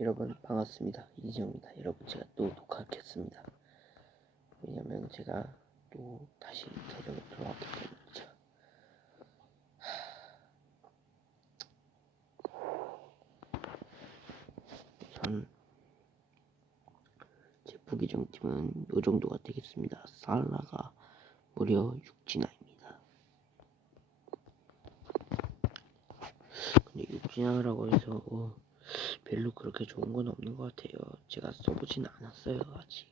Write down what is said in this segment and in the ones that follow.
여러분 반갑습니다. 이지영입니다. 여러분 제가 또 녹화했습니다. 왜냐면 제가 또 다시 대전에 돌아왔기 때문이죠 전제 부기정팀은 요 정도가 되겠습니다. 살라가 무려 6진화입니다. 근데 6진화라고 해서 어, 별로 그렇게 좋은 건 없는 것 같아요. 제가 써보진 않았어요, 아직.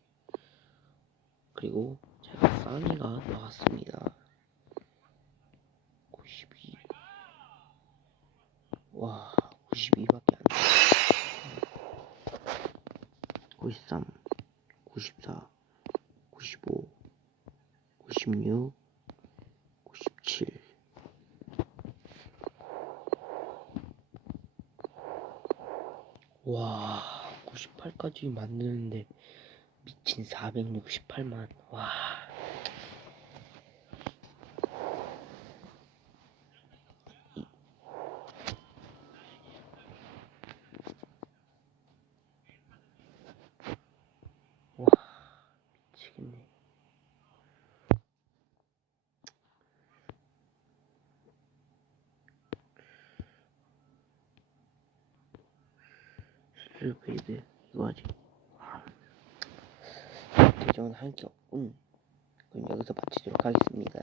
그리고 제가 싸니가 나왔습니다. 92. 와, 92밖에 안 돼. 93, 94, 95, 96, 97. 와, 98까지 만드는데 미친 468만. 와. 이- 와, 미치겠네. 스트레이드 이거 하지. 대전 할게 없군. 그럼 여기서 마치도록 하겠습니다.